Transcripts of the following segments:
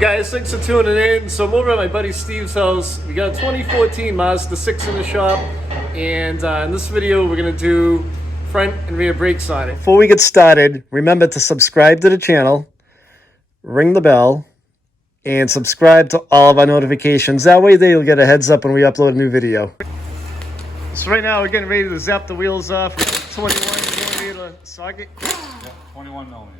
Guys, thanks for tuning in. So I'm over at my buddy Steve's house. We got a 2014 Mazda 6 in the shop, and in this video we're going to do front and rear brakes on it. Before we get started, remember to subscribe to the channel, ring the bell, and subscribe to all of our notifications. That way you'll get a heads up when we upload a new video. So right now we're getting ready to zap the wheels off. We got a 21mm socket. Yep, 21mm.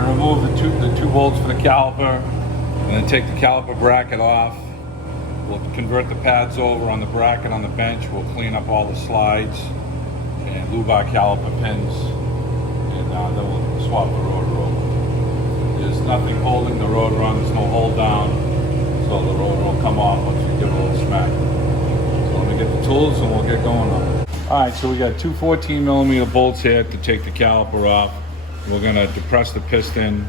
Remove the two bolts for the caliper, and then take the caliper bracket off. We'll convert the pads over on the bracket on the bench. We'll clean up all the slides and lube our caliper pins, and then we'll swap the rotor over. There's nothing holding the rotor on. There's no hold down, so the rotor will come off once we give it a little smack. So let me get the tools and we'll get going on it. All right, so we got two 14mm bolts here to take the caliper off. We're going to depress the piston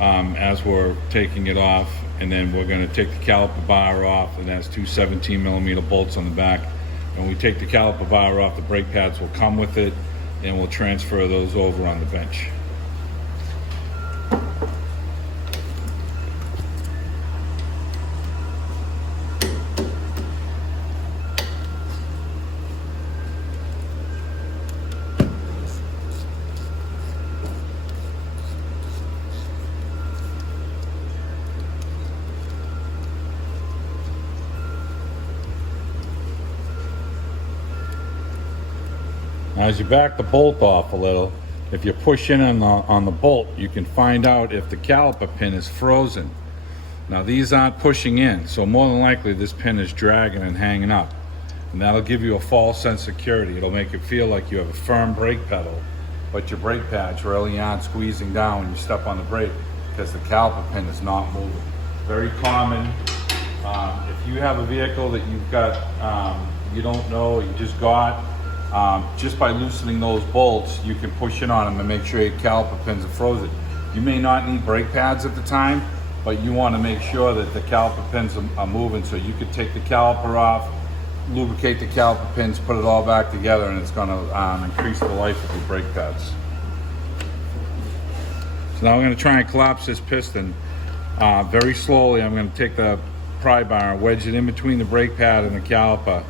as we're taking it off, and then we're going to take the caliper bar off, and that's two 17mm bolts on the back. When we take the caliper bar off, the brake pads will come with it, and we'll transfer those over on the bench. As you back the bolt off a little, if you push in on the bolt, you can find out if the caliper pin is frozen. Now these aren't pushing in, so more than likely this pin is dragging and hanging up. And that'll give you a false sense of security. It'll make it feel like you have a firm brake pedal, but your brake pads really aren't squeezing down when you step on the brake because the caliper pin is not moving. Very common. If you have a vehicle that you've got, you don't know, you just got, just by loosening those bolts, you can push in on them and make sure your caliper pins are frozen. You may not need brake pads at the time, but you want to make sure that the caliper pins are moving, so you could take the caliper off, lubricate the caliper pins, put it all back together, and it's going to increase the life of your brake pads. So now I'm going to try and collapse this piston very slowly. I'm going to take the pry bar and wedge it in between the brake pad and the caliper.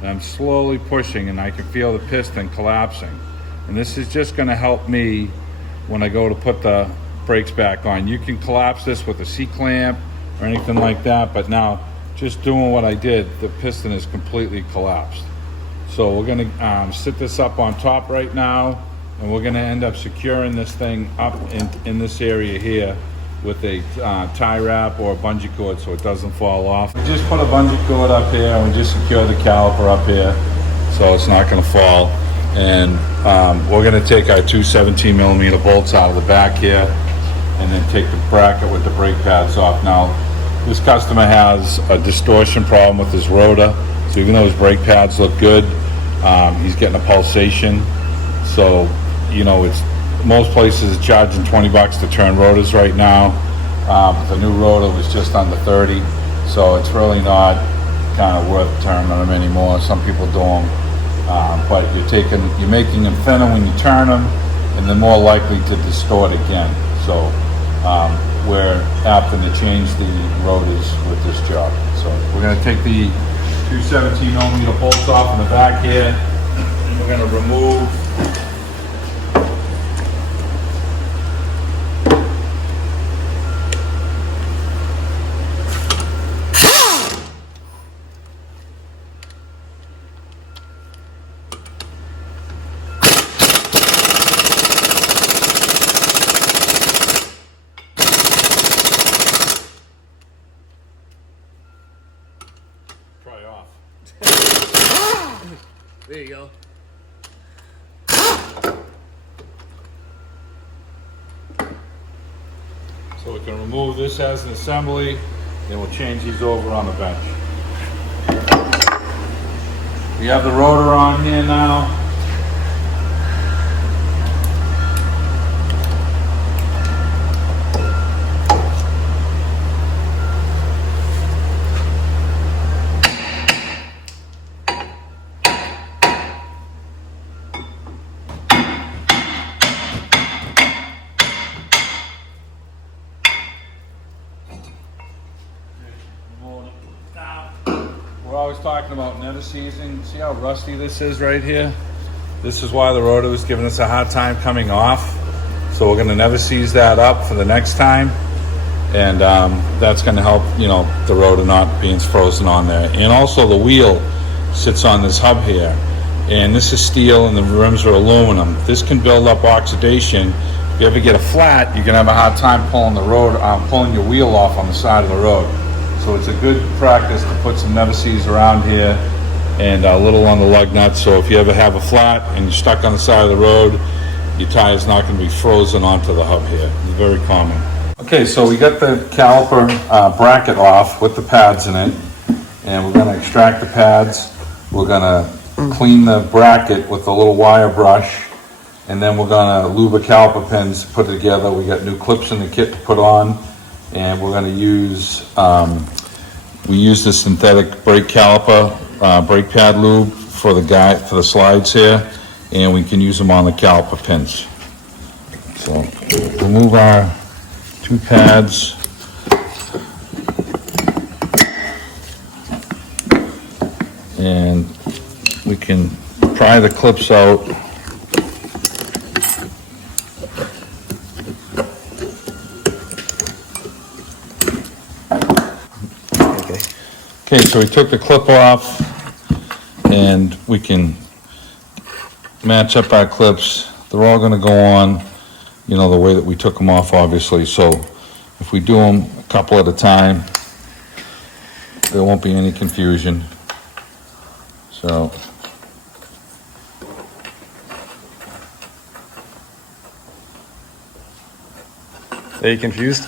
And I'm slowly pushing, and I can feel the piston collapsing. And this is just going to help me when I go to put the brakes back on. You can collapse this with a C-clamp or anything like that, but now just doing what I did, the piston is completely collapsed. So we're going to sit this up on top right now, and we're going to end up securing this thing up in this area here with a tie wrap or a bungee cord so it doesn't fall off. We just put a bungee cord up here, and we just secure the caliper up here so it's not going to fall. And we're going to take our two 17mm bolts out of the back here and then take the bracket with the brake pads off. Now this customer has a distortion problem with his rotor, so even though his brake pads look good, he's getting a pulsation. So you know, it's most places are charging $20 to turn rotors right now. The new rotor was just under 30, so it's really not kind of worth turning them anymore. Some people do them, but you're making them thinner when you turn them, and they're more likely to distort again. So we're opting to change the rotors with this job. So we're going to take the two 17mm bolts off in the back here, and we're going to remove off. There you go. So we can remove this as an assembly, then we'll change these over on the bench. We have the rotor on here now. was talking about never seizing. See how rusty this is right here? This is why the rotor was giving us a hard time coming off. So we're gonna never seize that up for the next time. And that's gonna help, you know, the rotor not being frozen on there. And also the wheel sits on this hub here. And this is steel and the rims are aluminum. This can build up oxidation. If you ever get a flat, you can have a hard time pulling the road, pulling your wheel off on the side of the road. So it's a good practice to put some never seize around here and a little on the lug nuts. So if you ever have a flat and you're stuck on the side of the road, your tire's not going to be frozen onto the hub here. It's very common. Okay, so we got the caliper bracket off with the pads in it, and we're going to extract the pads. We're going to clean the bracket with a little wire brush, and then we're going to lube the caliper pins, put it together. We got new clips in the kit to put on, and we're going to use we use the synthetic brake caliper brake pad lube for the slides here, and we can use them on the caliper pins. So remove our 2 pads. And we can pry the clips out. Okay, so we took the clip off, and we can match up our clips. They're all going to go on, you know, the way that we took them off, obviously. So if we do them a couple at a time, there won't be any confusion. So Are you confused?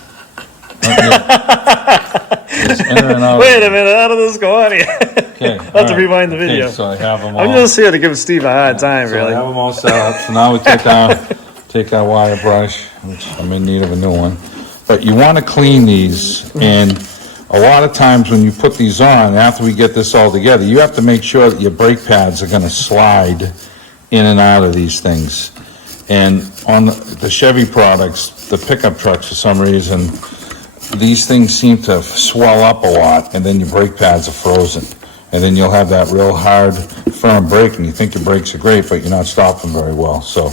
Just enter and out. Wait a minute, how did this go on here? Okay, I'll have to rewind the video. Okay, so I have them all. I'm just here to give Steve a hard time, So really. I have them all set up. So now we take our wire brush, which I'm in need of a new one. But you want to clean these, and a lot of times when you put these on, after we get this all together, you have to make sure that your brake pads are going to slide in and out of these things. And on the Chevy products, the pickup trucks, for some reason, these things seem to swell up a lot, and then your brake pads are frozen. And then you'll have that real hard, firm brake, and you think your brakes are great, but you're not stopping very well. So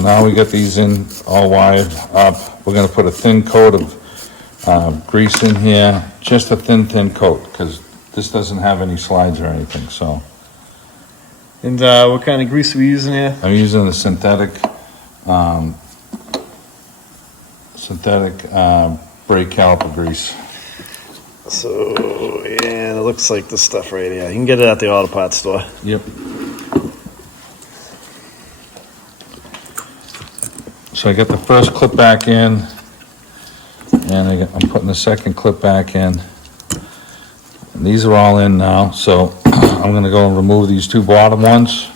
now we get these in all wired up. We're gonna put a thin coat of grease in here, just a thin coat, because this doesn't have any slides or anything, so. And what kind of grease are we using here? I'm using the synthetic brake caliper grease. So, yeah, it looks like this stuff right here. You can get it at the auto parts store. Yep. So I got the first clip back in, and I'm putting the second clip back in. And these are all in now, so I'm gonna go and remove these 2 bottom ones.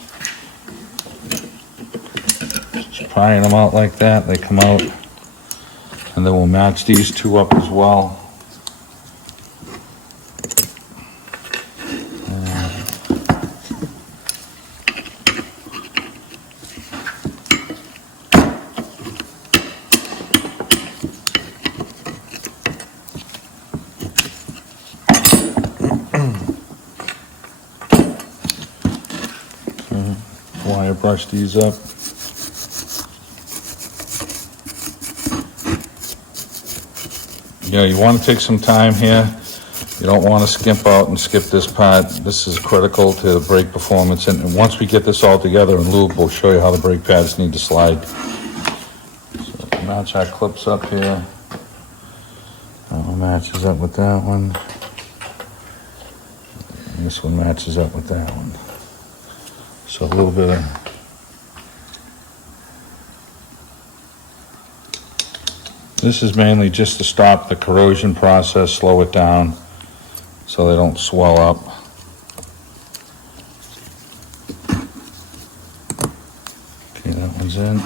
Just prying them out like that, they come out. And then we'll match these 2 up as well. Wire brush these up. Yeah, you want to take some time here. You don't want to skimp out and skip this part. This is critical to the brake performance. And once we get this all together in lube, we'll show you how the brake pads need to slide. So match our clips up here. That one matches up with that one. And this one matches up with that one. So a little bit of this is mainly just to stop the corrosion process, slow it down so they don't swell up. Okay, that one's in.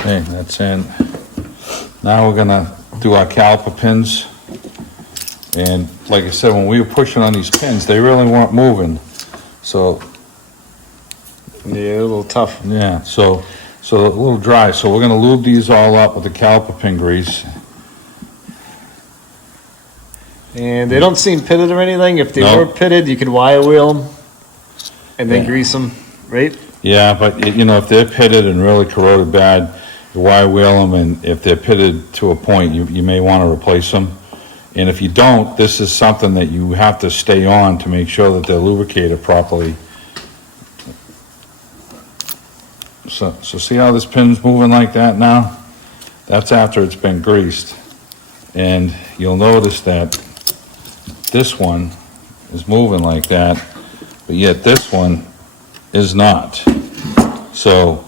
Okay, that's in. Now we're gonna do our caliper pins. And like I said, when we were pushing on these pins, they really weren't moving. So Yeah, a little tough. Yeah, so a little dry. So we're gonna lube these all up with the caliper pin grease. And they don't seem pitted or anything. If they No. were pitted, you could wire wheel them and then Yeah. grease them, right? Yeah, but if they're pitted and really corroded bad, you wire wheel them, and if they're pitted to a point, you may want to replace them. And if you don't, this is something that you have to stay on to make sure that they're lubricated properly. So see how this pin's moving like that now? That's after it's been greased. And you'll notice that this one is moving like that, but yet this one is not. So,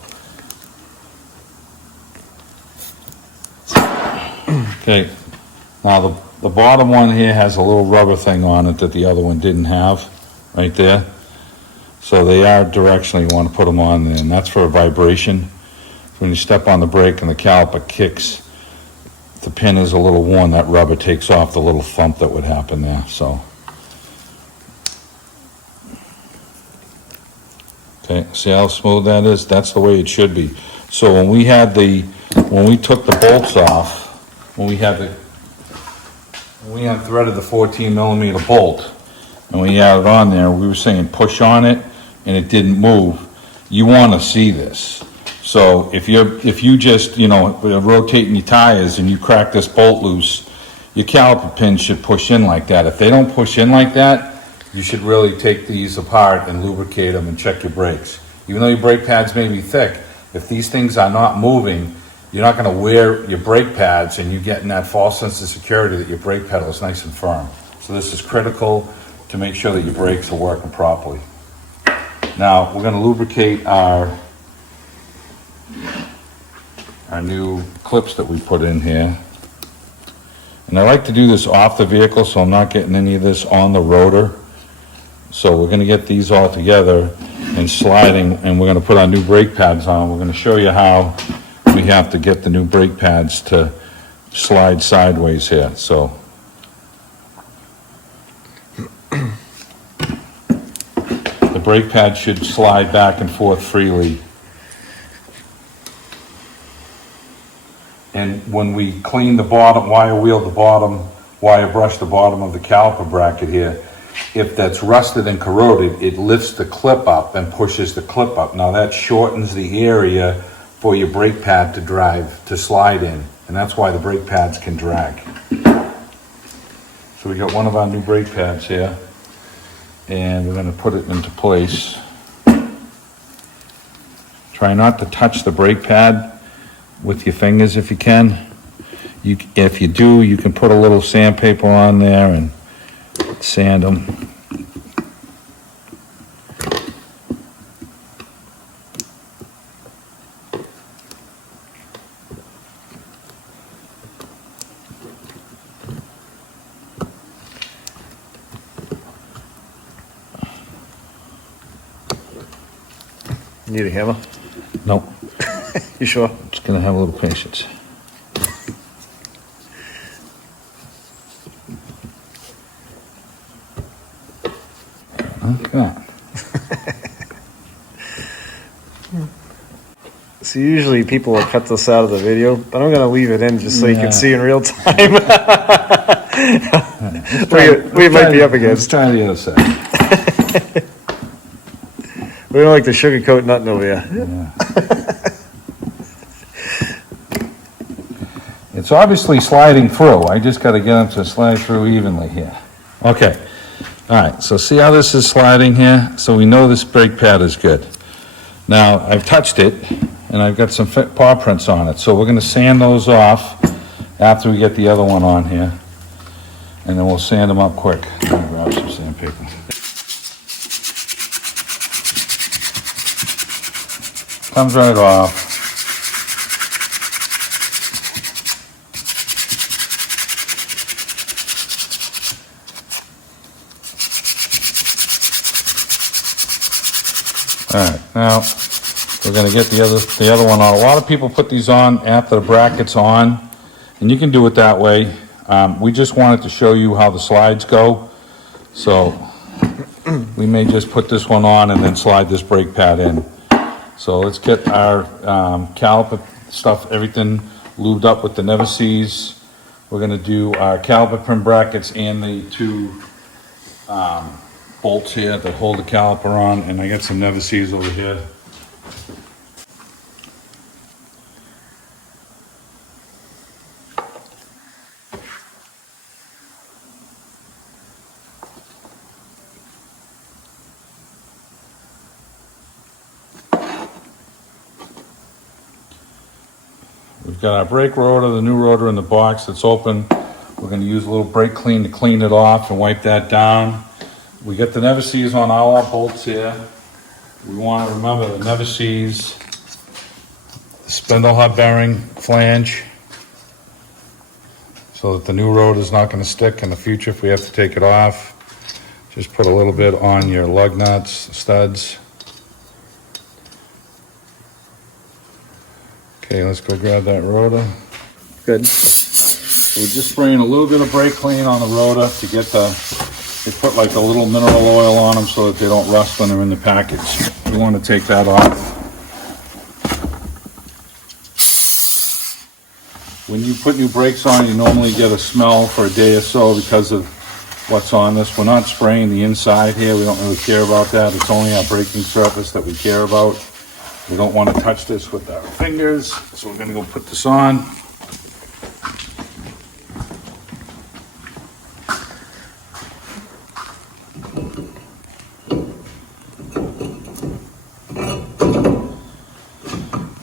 okay, now the bottom one here has a little rubber thing on it that the other one didn't have, right there. So they are directionally, you want to put them on there, and that's for a vibration. When you step on the brake and the caliper kicks, if the pin is a little worn, that rubber takes off the little thump that would happen there, so. Okay, see how smooth that is? That's the way it should be. So when we took the bolts off, when we had threaded the 14 millimeter bolt, and we had it on there, we were saying push on it, and it didn't move. You want to see this. So if you just, rotating your tires and you crack this bolt loose, your caliper pins should push in like that. If they don't push in like that, you should really take these apart and lubricate them and check your brakes. Even though your brake pads may be thick, if these things are not moving, you're not going to wear your brake pads and you're getting that false sense of security that your brake pedal is nice and firm. So this is critical to make sure that your brakes are working properly. Now, we're going to lubricate our new clips that we put in here. And I like to do this off the vehicle so I'm not getting any of this on the rotor. So we're going to get these all together and sliding, and we're going to put our new brake pads on. We're going to show you how we have to get the new brake pads to slide sideways here. So the brake pad should slide back and forth freely. And when we clean the bottom, wire brush the bottom of the caliper bracket here, if that's rusted and corroded, it lifts the clip up and pushes the clip up. Now that shortens the area for your brake pad to slide in, and that's why the brake pads can drag. So we got one of our new brake pads here, and we're going to put it into place. Try not to touch the brake pad with your fingers if you can. If you do, you can put a little sandpaper on there and sand them. Need a hammer? Nope, You sure? just gonna have a little patience. Come on. So usually people will cut this out of the video, but I'm going to leave it in just so you Yeah. can see in real time. we might be up Let's against. try the other side. We don't like to sugarcoat nothing over here. It's obviously sliding through. I just gotta get them to slide through evenly here. Okay. All right, so see how this is sliding here? So we know this brake pad is good. Now, I've touched it, and I've got some paw prints on it. So we're gonna sand those off after we get the other one on here. And then we'll sand them up quick. Let me grab some sandpaper. Comes right off. All right, now we're gonna get the other one on. A lot of people put these on after the bracket's on, and you can do it that way. We just wanted to show you how the slides go. So we may just put this one on and then slide this brake pad in. So let's get our caliper stuff, everything lubed up with the Never-Seez. We're gonna do our caliper pin brackets and the two bolts here that hold the caliper on, and I got some Never-Seez over here. We've got our brake rotor, the new rotor in the box that's open. We're going to use a little brake clean to clean it off and wipe that down. We got the Never-Seez on all our bolts here. We want to remember the Never-Seez, the spindle hub bearing flange, so that the new rotor is not going to stick in the future if we have to take it off. Just put a little bit on your lug nuts, studs. Okay, let's go grab that rotor. Good. We're just spraying a little bit of brake clean on the rotor to get they put like a little mineral oil on them so that they don't rust when they're in the package. We want to take that off. When you put new brakes on, you normally get a smell for a day or so because of what's on this. We're not spraying the inside here. We don't really care about that. It's only our braking surface that we care about. We don't want to touch this with our fingers, so we're going to go put this on.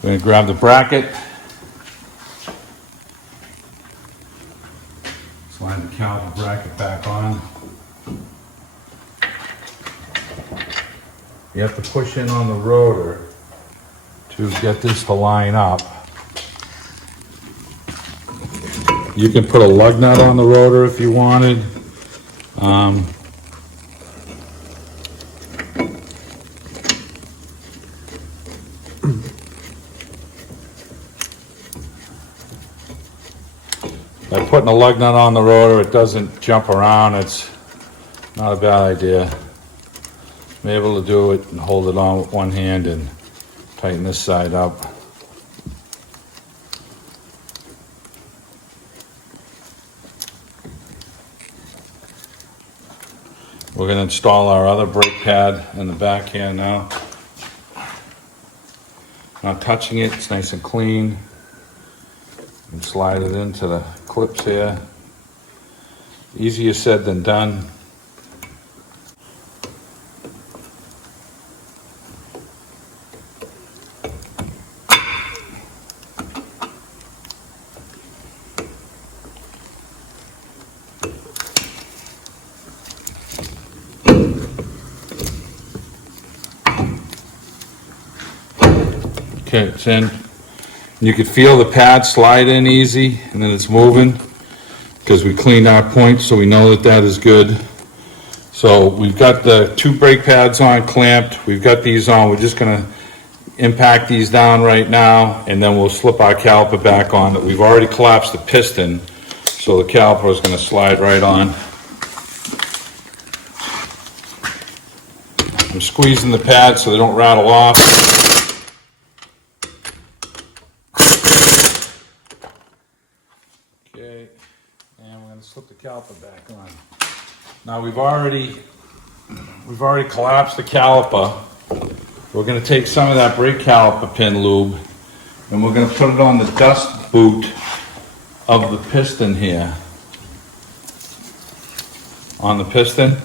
We're going to grab the bracket. Slide the caliper bracket back on. You have to push in on the rotor to get this to line up. You can put a lug nut on the rotor if you wanted. By putting a lug nut on the rotor, it doesn't jump around. It's not a bad idea. I'm able to do it and hold it on with one hand and tighten this side up. We're going to install our other brake pad in the back here now. Not touching it, it's nice and clean. And slide it into the clips here. Easier said than done. Okay, it's in. You can feel the pad slide in easy, and then it's moving because we cleaned our points, so we know that that is good. So we've got the two brake pads on clamped. We've got these on. We're just going to impact these down right now, and then we'll slip our caliper back on. We've already collapsed the piston, so the caliper is going to slide right on. I'm squeezing the pads so they don't rattle off. Okay, and we're going to slip the caliper back on. Now we've already collapsed the caliper. We're going to take some of that brake caliper pin lube and we're going to put it on the dust boot of the piston here. On the piston.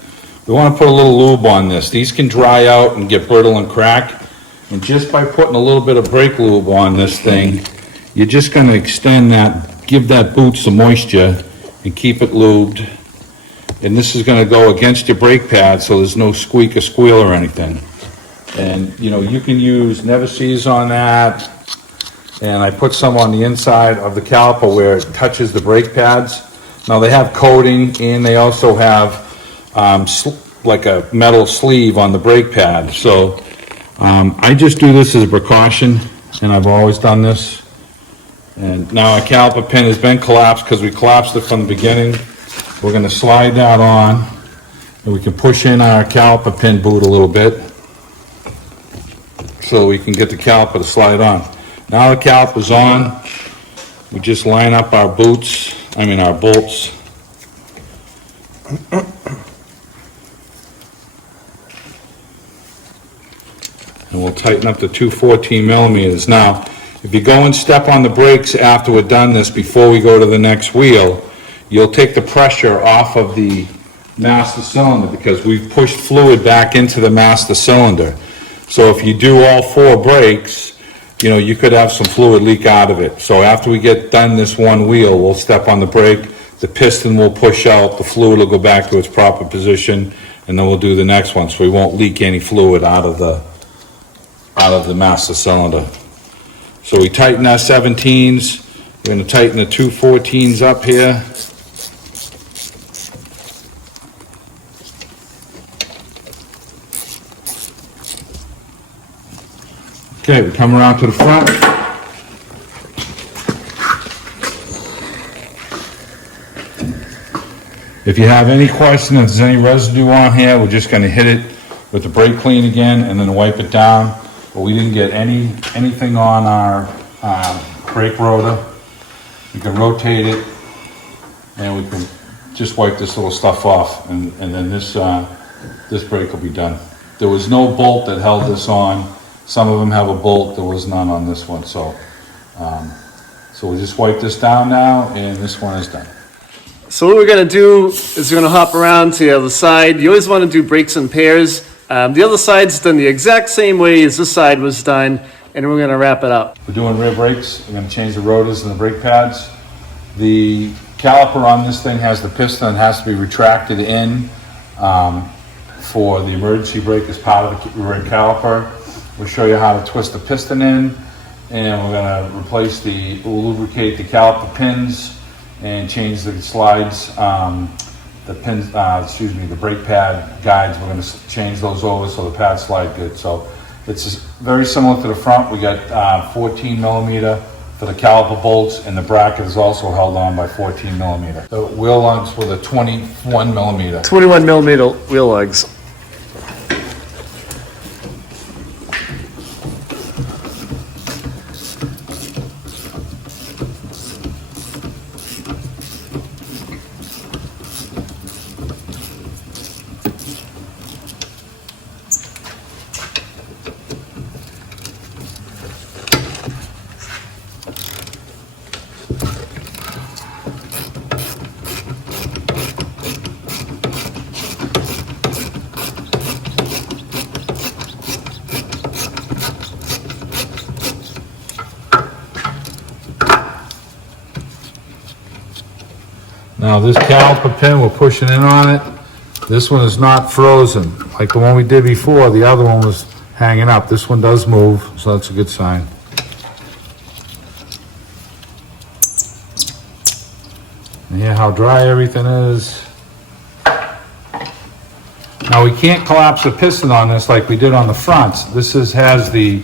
We want to put a little lube on this. These can dry out and get brittle and crack. And just by putting a little bit of brake lube on this thing, you're just going to extend that, give that boot some moisture and keep it lubed. And this is going to go against your brake pad so there's no squeak or squeal or anything. And you know, you can use Never-Seez on that. And I put some on the inside of the caliper where it touches the brake pads. Now they have coating and they also have like a metal sleeve on the brake pad. So I just do this as a precaution, and I've always done this. And now our caliper pin has been collapsed because we collapsed it from the beginning. We're going to slide that on, and we can push in our caliper pin boot a little bit so so we can get the caliper to slide on. Now the caliper's on, we just line up our our bolts. And we'll tighten up the two 14 millimeters. Now, if you go and step on the brakes after we're done this, before we go to the next wheel, you'll take the pressure off of the master cylinder because we've pushed fluid back into the master cylinder. So if you do all four brakes, you know, you could have some fluid leak out of it. So after we get done this one wheel, we'll step on the brake, the piston will push out, the fluid will go back to its proper position, and then we'll do the next one, so we won't leak any fluid out of the master cylinder. So we tighten our 17s, we're going to tighten the two 14s up here. Okay, we come around to the front. If you have any question, if there's any residue on here, we're just going to hit it with the brake clean again and then wipe it down. But we didn't get anything on our brake rotor. We can rotate it and we can just wipe this little stuff off, and then this brake will be done. There was no bolt that held this on. Some of them have a bolt, there was none on this one, so we'll just wipe this down now, and this one is done. So what we're going to do is we're going to hop around to the other side. You always want to do brakes in pairs. The other side's done the exact same way as this side was done, and we're going to wrap it up. We're doing rear brakes. We're going to change the rotors and the brake pads. The caliper on this thing has the piston that has to be retracted in for the emergency brake as part of the rear caliper. We'll show you how to twist the piston in, and we're going to we'll lubricate the caliper pins and change the slides, the brake pad guides. We're going to change those over so the pads slide good. So it's very similar to the front. We got 14 millimeter for the caliper bolts, and the bracket is also held on by 14 millimeter. The wheel lugs with a 21 millimeter. 21 millimeter wheel lugs. Now this caliper pin, we're pushing in on it. This one is not frozen. Like the one we did before, the other one was hanging up. This one does move, so that's a good sign. And hear how dry everything is. Now we can't collapse the piston on this like we did on the fronts. This has the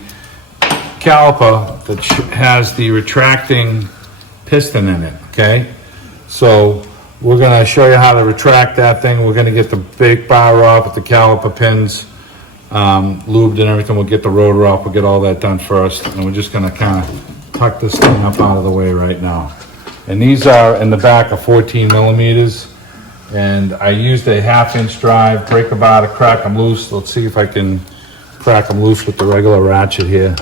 caliper that has the retracting piston in it, okay? So we're going to show you how to retract that thing. We're going to get the brake bar off with the caliper pins lubed and everything. We'll get the rotor off. We'll get all that done first. And we're just going to kind of tuck this thing up out of the way right now. And these are in the back of 14 millimeters. And I used a 1/2-inch drive, break them out, crack them loose. Let's see if I can crack them loose with the regular ratchet here.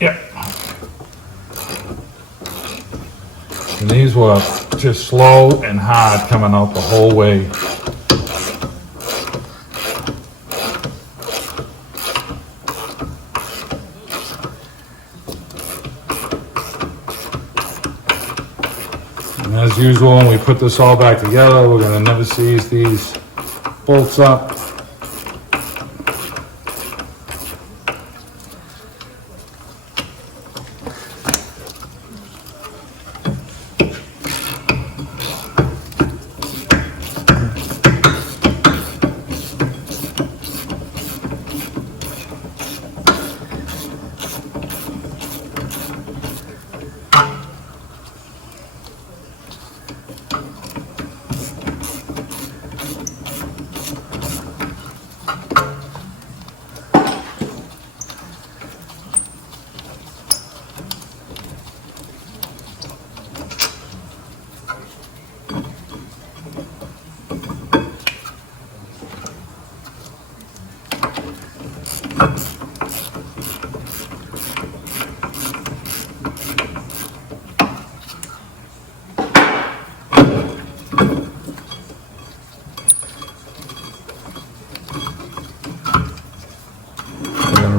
Yep. And these were just slow and hard coming out the whole way. And as usual, when we put this all back together, we're going to never seize these bolts up.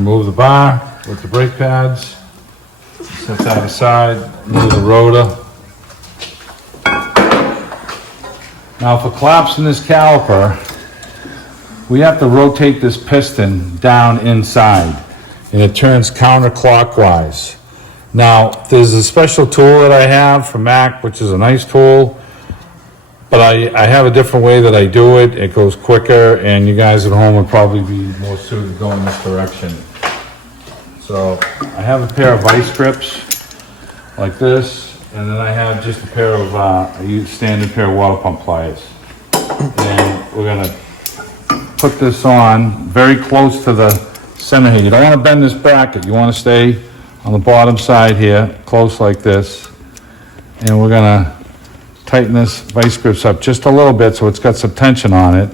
remove the bar with the brake pads. Set that aside, move the rotor. Now for collapsing this caliper, we have to rotate this piston down inside, and it turns counterclockwise. Now, there's a special tool that I have from Mac, which is a nice tool, but I have a different way that I do it. It goes quicker, and you guys at home would probably be more suited to go in this direction. So I have a pair of vice grips like this, and then I have just a pair of a standard pair of water pump pliers. And we're gonna put this on very close to the center here. You don't want to bend this bracket. You want to stay on the bottom side here, close like this. And we're gonna tighten this vice grips up just a little bit so it's got some tension on it.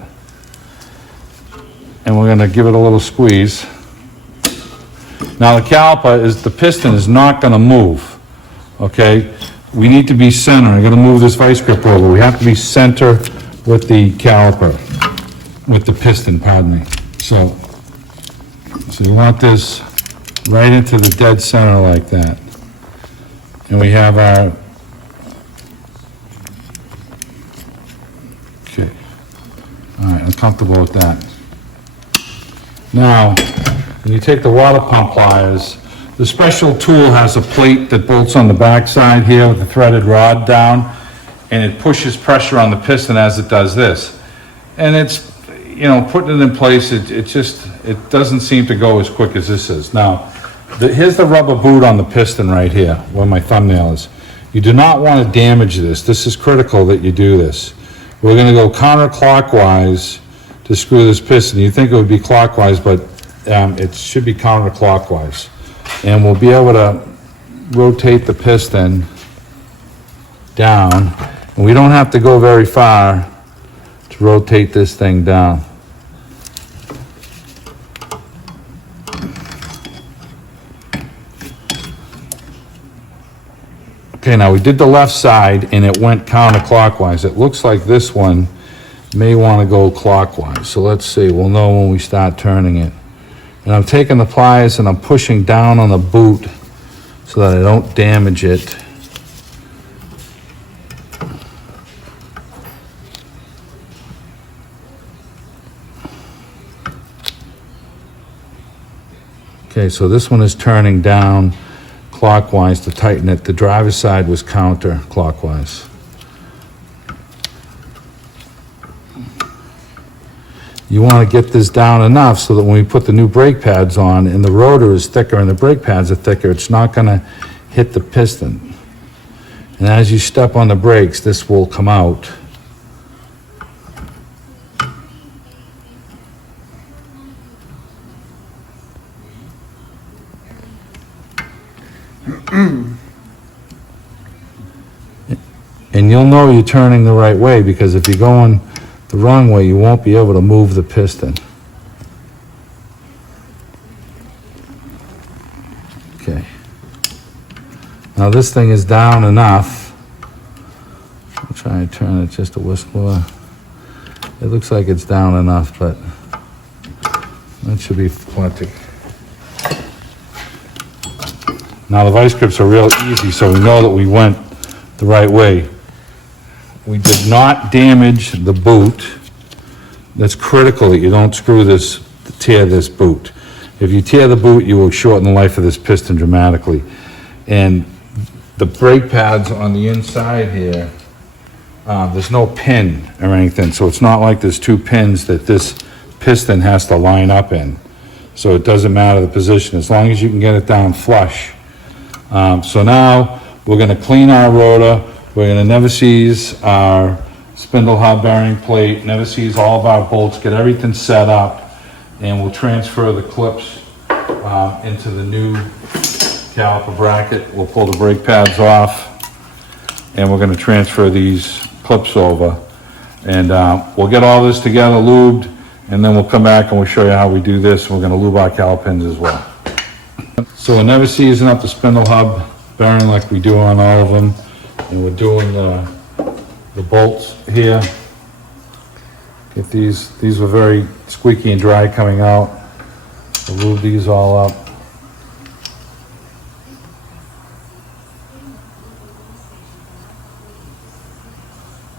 And we're gonna give it a little squeeze. Now the caliper the piston is not gonna move, okay? We need to be center. I'm gonna move this vice grip over. We have to be center with the caliper, with the piston, pardon me. So you want this right into the dead center like that. And we have our, okay. All right, I'm comfortable with that. Now, when you take the water pump pliers, the special tool has a plate that bolts on the back side here with a threaded rod down, and it pushes pressure on the piston as it does this. And it's, you know, putting it in place, it doesn't seem to go as quick as this is. Now, here's the rubber boot on the piston right here, where my thumbnail is. You do not want to damage this. This is critical that you do this. We're going to go counterclockwise to screw this piston. You think it would be clockwise, but it should be counterclockwise. And we'll be able to rotate the piston down. And we don't have to go very far to rotate this thing down. Okay, now we did the left side and it went counterclockwise. It looks like this one may want to go clockwise. So let's see, we'll know when we start turning it. And I'm taking the pliers and I'm pushing down on the boot so that I don't damage it. Okay, so this one is turning down clockwise to tighten it. The driver's side was counterclockwise. You want to get this down enough so that when we put the new brake pads on and the rotor is thicker and the brake pads are thicker, it's not going to hit the piston. And as you step on the brakes, this will come out. And you'll know you're turning the right way, because if you're going the wrong way, you won't be able to move the piston. Okay. Now this thing is down enough. I'll try and turn it just a whisk more. It looks like it's down enough, but that should be plenty. Now the vice grips are real easy, so we know that we went the right way. We did not damage the boot. That's critical that you don't tear this boot. If you tear the boot, you will shorten the life of this piston dramatically. And the brake pads on the inside here, there's no pin or anything, so it's not like there's two pins that this piston has to line up in. So it doesn't matter the position, as long as you can get it down flush. So now we're going to clean our rotor. We're going to never seize our spindle hub bearing plate, never seize all of our bolts, get everything set up, and we'll transfer the clips into the new caliper bracket. We'll pull the brake pads off, and we're going to transfer these clips over. And we'll get all this together, lubed, and then we'll come back and we'll show you how we do this. We're going to lube our caliper pins as well. So we're never seizing up the spindle hub bearing like we do on all of them. And we're doing the bolts here. Get these were very squeaky and dry coming out. We'll lube these all up.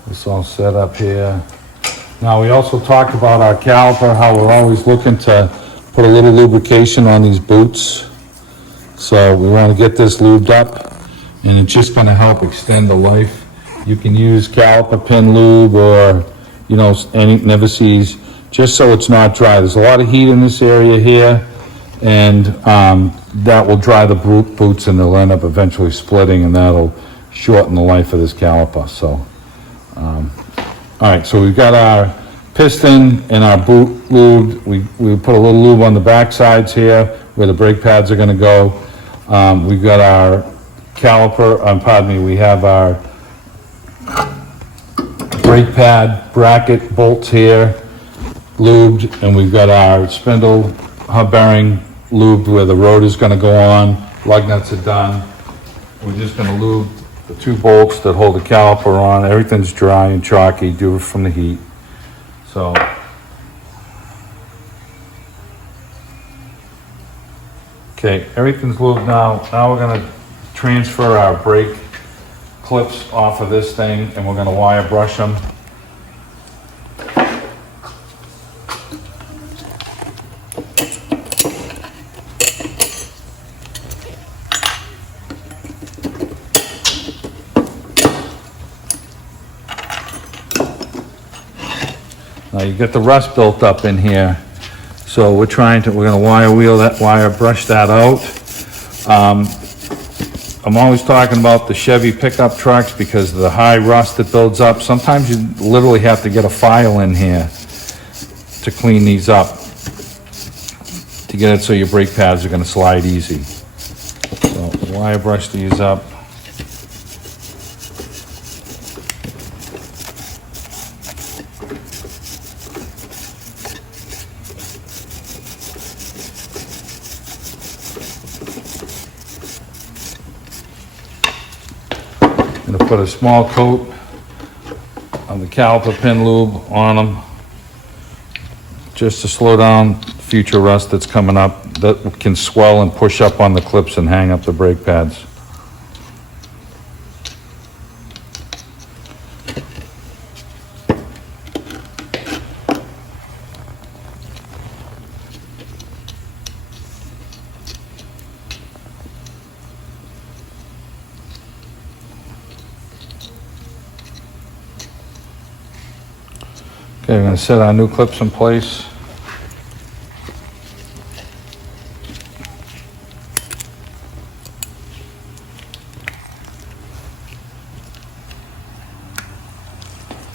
It's all set up here. Now, we also talked about our caliper, how we're always looking to put a little lubrication on these boots. So we want to get this lubed up, and it's just going to help extend the life. You can use caliper pin lube or, you know, any Never-Seez, just so it's not dry. There's a lot of heat in this area here, and that will dry the boots, and they'll end up eventually splitting, and that'll shorten the life of this caliper. So, all right, so we've got our piston and our boot lubed. We put a little lube on the back sides here where the brake pads are going to go. We've got our caliper, pardon me, we have our brake pad bracket bolts here lubed, and we've got our spindle hub bearing lubed where the rotor's going to go on. Lug nuts are done. We're just going to lube the 2 bolts that hold the caliper on. Everything's dry and chalky due from the heat. So, okay, everything's lubed now. Now we're going to transfer our brake clips off of this thing, and we're going to wire brush them. Now you get the rust built up in here, so we're going to wire brush that out. I'm always talking about the Chevy pickup trucks because of the high rust that builds up. Sometimes you literally have to get a file in here to clean these up, to get it so your brake pads are going to slide easy. So wire brush these up. I'm going to put a small coat of the caliper pin lube on them just to slow down future rust that's coming up that can swell and push up on the clips and hang up the brake pads. Okay, we're going to set our new clips in place.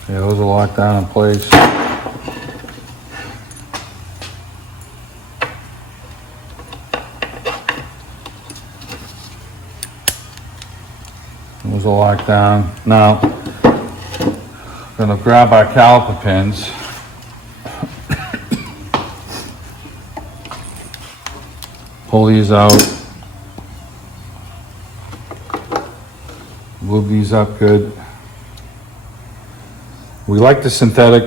Okay, those are locked down in place. Those are locked down. Now, I'm going to grab our caliper pins. Pull these out. Lube these up good. We like the synthetic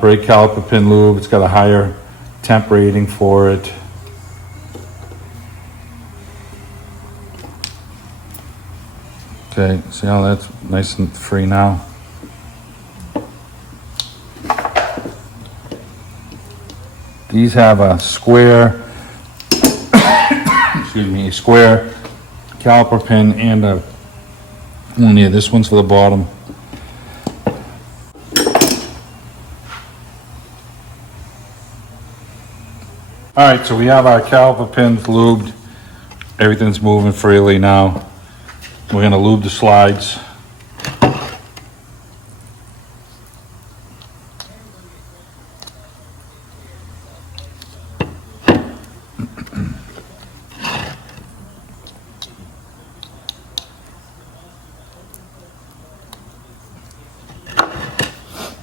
brake caliper pin lube. It's got a higher temp rating for it. Okay, see how that's nice and free now? These have a square, excuse me, a square caliper pin and a one here. This one's for the bottom. All right, so we have our caliper pins lubed. Everything's moving freely now. We're gonna lube the slides.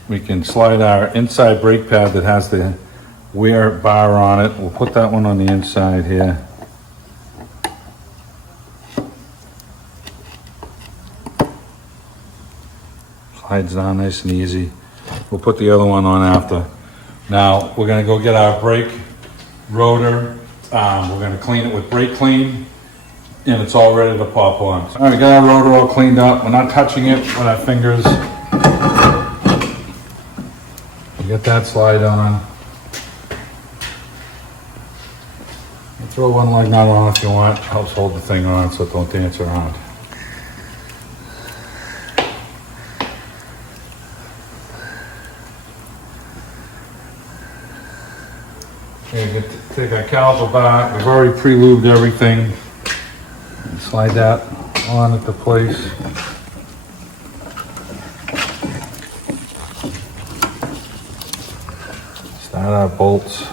We can slide our inside brake pad that has the wear bar on it. We'll put that one on the inside here. Slides down nice and easy. We'll put the other one on after. Now we're gonna go get our brake rotor We're gonna clean it with brake clean, and it's all ready to pop on. All right, we got our rotor all cleaned up. We're not touching it with our fingers. You get that slide on. You throw one lug nut on if you want. Helps hold the thing on so it don't dance around. Okay, take our caliper back. We've already pre-lubed everything. Slide that on into place. Start our bolts.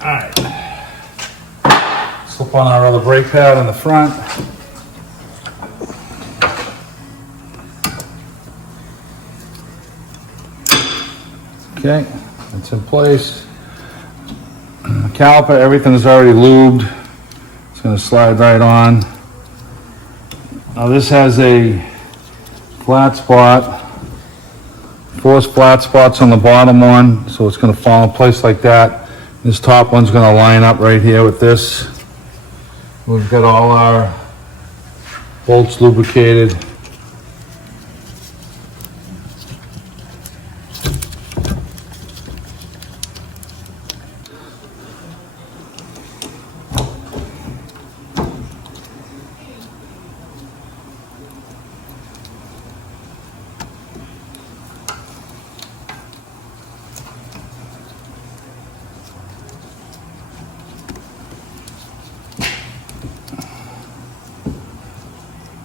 Alright, slip on our other brake pad in the front. Okay, it's in place. The caliper, everything is already lubed. It's going to slide right on. Now this has a flat spot, 4 flat spots on the bottom one, so it's going to fall in place like that. This top one's going to line up right here with this. We've got all our bolts lubricated.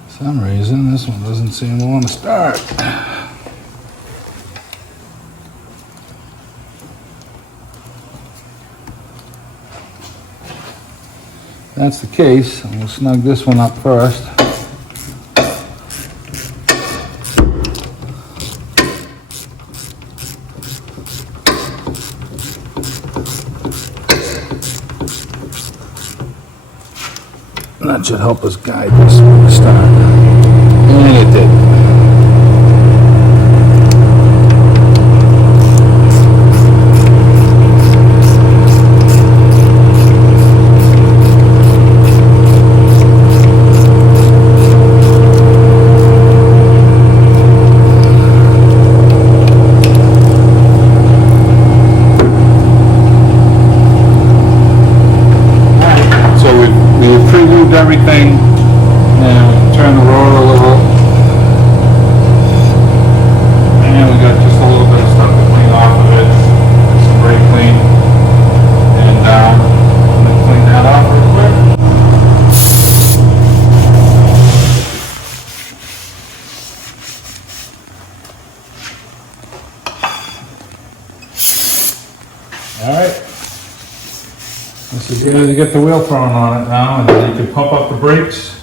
For some reason, this one doesn't seem to want to start. If that's the case, we'll snug this one up first. That should help us guide this one to start. And it did. Everything, and turn the rotor a little, and we got just a little bit of stuff to clean off of it, some brake clean, and I'm gonna clean that off real quick. All right. This is good to get the wheel thrown on it now, and then you can pump up the brakes,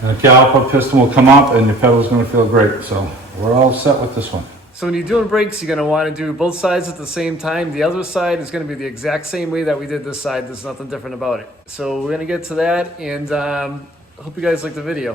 and the caliper piston will come up, and your pedal's going to feel great. So we're all set with this one. So when you're doing brakes, you're gonna wanna do both sides at the same time. The other side is gonna be the exact same way that we did this side. There's nothing different about it. So we're gonna get to that, and hope you guys like the video.